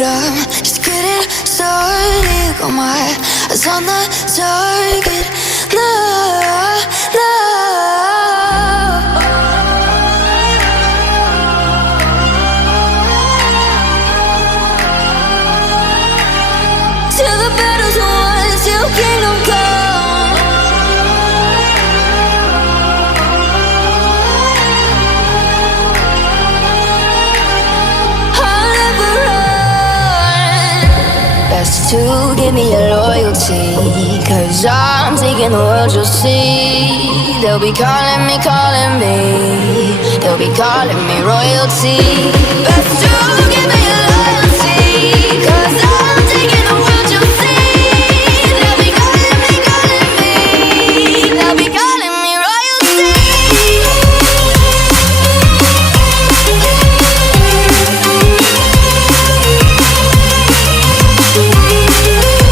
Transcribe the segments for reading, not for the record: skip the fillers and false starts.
but I'm just getting started. Got my eyes on the target. No, no. Till the battle's won, till kingdom come. I'll never run. Best to give me your loyalty, 'cause I'm taking the world, you'll see. They'll be calling me, they'll be calling me royalty. Best to give me your loyalty, 'cause I'm taking the world, you'll see. They'll be calling me, they'll be calling me royalty.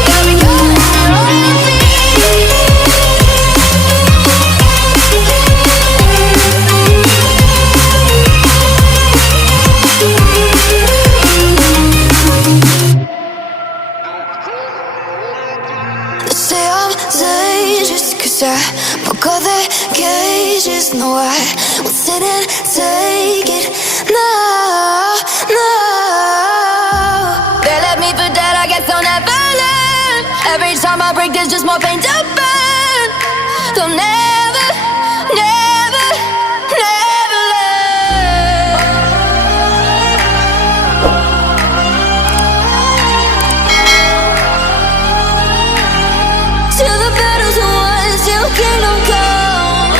They'll be calling me royalty. They say I'm dangerous 'cause I broke all their cages. No, I won't sit and take it. No, no. They left me for dead, I guess I'll never learn. Every time I break, there's just more pain to burn. They'll never, never, never learn. Till the battle's won, till kingdom come.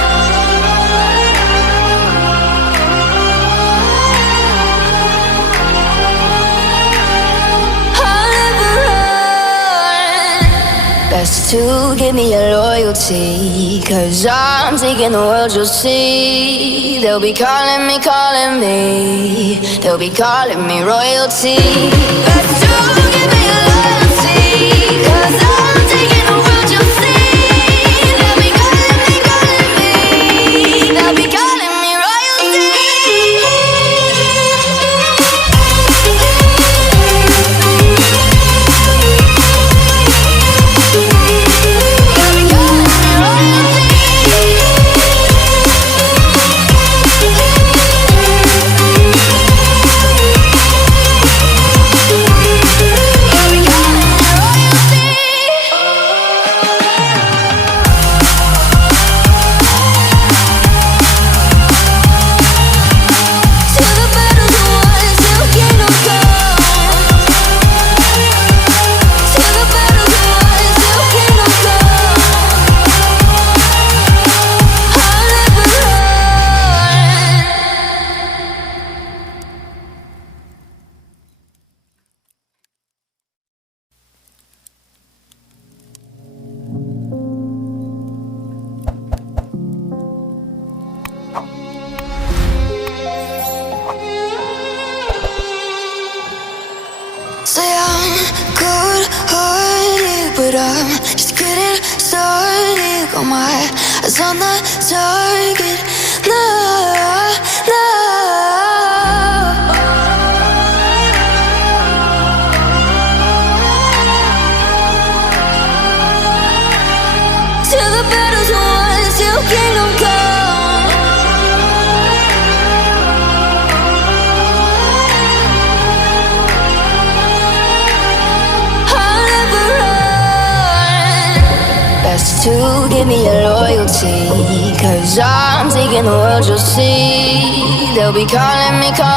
I'll never run. Best to give me your loyalty, 'cause I'm taking the world, you'll see. They'll be calling me, they'll be calling me royalty. Best to give me your loyalty, 'cause I'm taking the world, you'll see. They'll be calling me, they'll be calling me royalty. They'll be calling me royalty. They'll be calling me royalty. Till the battle's won, till kingdom come. Till the battle's won, till kingdom come. I'll never run. Say I'm good-hearted, but I'm just getting started. Got my eyes on the target. No, no. Till the battle's won, till kingdom come. I'll never run. Best to give me your loyalty, 'cause I'm taking the world, you'll see. They'll be calling me,